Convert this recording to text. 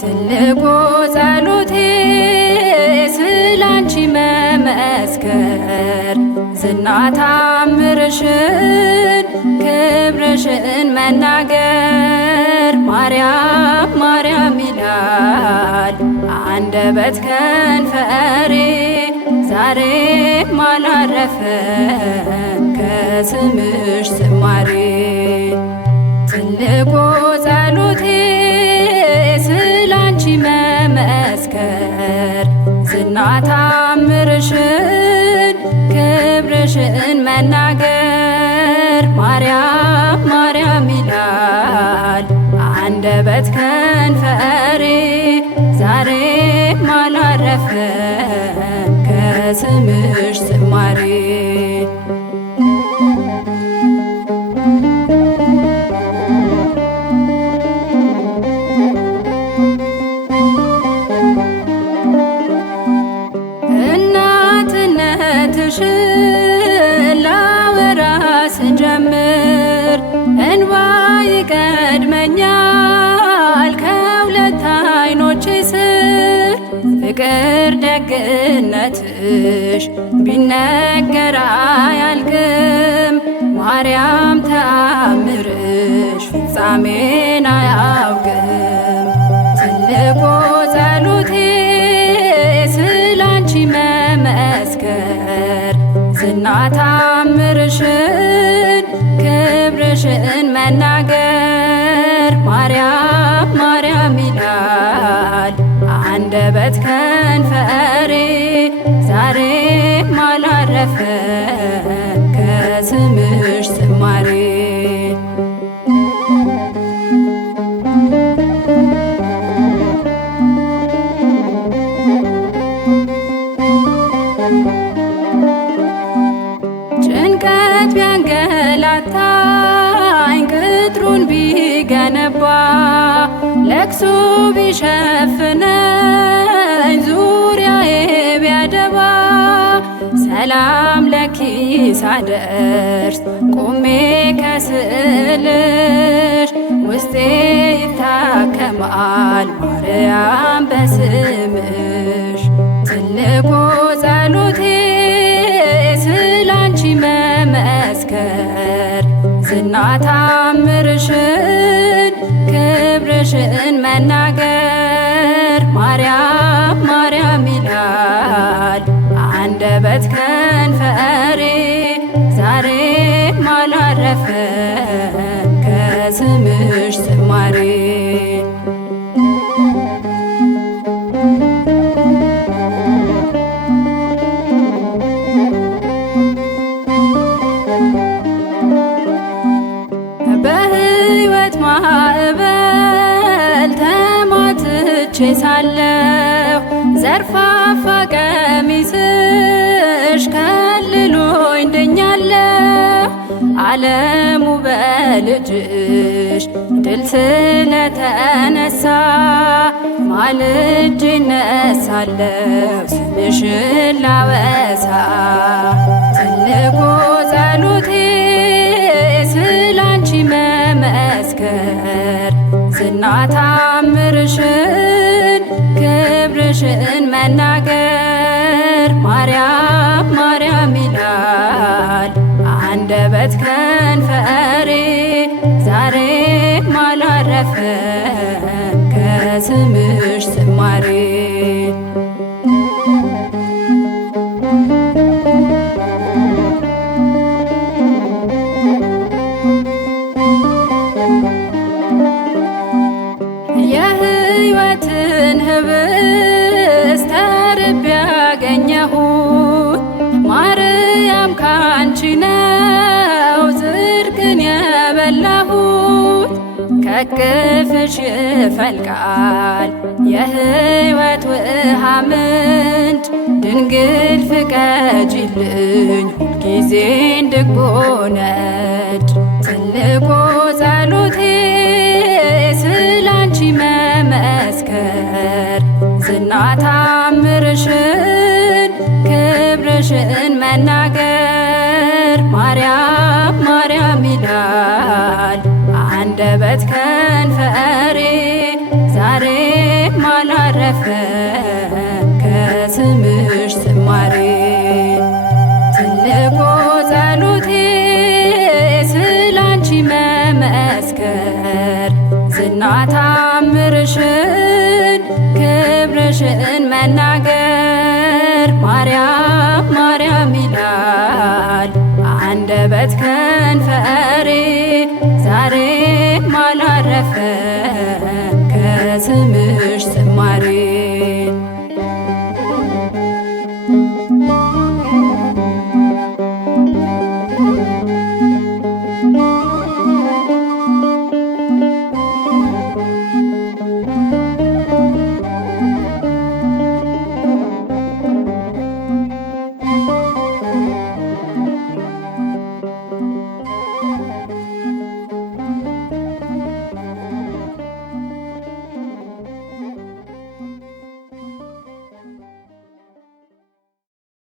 ትልቁ ጸሎቴ ስላንቺ መመስከር ዝና ታምርሽን ክብርሽን መናገር ማርያም ማርያም ይላል አንደበት ከንፈሬ ዛሬም አላረፈም ከስምሽ ዝማሬ። ትልቁ ጸሎቴ ስላንቺ መመስከር ዝና ታምርሽን ክብርሽን መናገር ማርያም ማርያም ይላል አንደበት ከንፈሬ ዛሬም አላረፈም ከስምሽ ዝማሬ። እናትነትሽን ላወራ ስጀምር እንባ ይቀድመኛል ከሁለት ዓይኖቼ ስር ፍቅር ደግነትሽ ቢነገር አያልቅም ማርያም ተአምርሽ ፍጻሜን አያውቅም። ትልቁ ጸሎቴ ስላንቺ መመስከር ዝና ታምርሽን ክብርሽን መናገር ማርያም ማርያም ይላል አንደበት ከንፈሬ ዛሬም አላረፈም ከስምሽ ዝማሬ። ጭንቀት ቢያንገላታኝ ቅጥሩን ቢገነባ ለቅሶ ቢሸፍነኝ ዙሪያዬ ቢያደባ ሰላም ለኪ ሳደርስ ቆሜ ከስዕልሽ ውስጤ ይታከማል ማርያም በስምሽ። ትልቁ ጸሎቴ ስላንቺ መመስከር ዝና ታምርሽን ክብርሽን መናገር ማርያም ማርያም ይላል አንደበት ከንፈሬ ዛሬም አላረፈም ከስምሽ ዝማሬ። በሕይወት ማዕበል ተማትቼ ሳለሁ ዘርፋፋ ቀሚስሽ ከልሎኝ ድኛለሁ ዓለሙ በልጅሽ ድል ስለተነሳ ማልጄ እነሳለሁ ስምሽን ላወሳ። ትልቁ ጸሎቴ ስላንቺ መመስከር ዝና ታምርሽን ክብርሽን መናገር ማርያም ማርያም ይላል አንደበት ከንፈሬ ዛሬም አላረፈም ከስምሽ ዝማሬ። የሕይወትን ህብስት ተርቤ ያገኘሁት ማርያም ካንቺ ነው ጽድቅን የበላሁት ከቅፍሽ ይፈልቃል የሕይወት ውሃ ምንጭ። ድንግል ፍቀጂልኝ ሁልጊዜ እንድጎነጭ። ትልቁ ጸሎቴ ስላንቺ መመስከር፣ ዝና ታምርሽን ክብርሽን መናገር። ማርያም ማርያም ይላል አንደበት ከንፈሬ፣ ዛሬም አላረፈም ከስምሽ ዝማሬ። ትልቁ ጸሎቴ ስላንቺ መመስከር፣ ዝና ታምርሽን ክብርሽን መናገር። ማርያም ማርያም ይላል አንደበት ከንፈሬ፣ ዛሬም አላረፈም ከስምሽ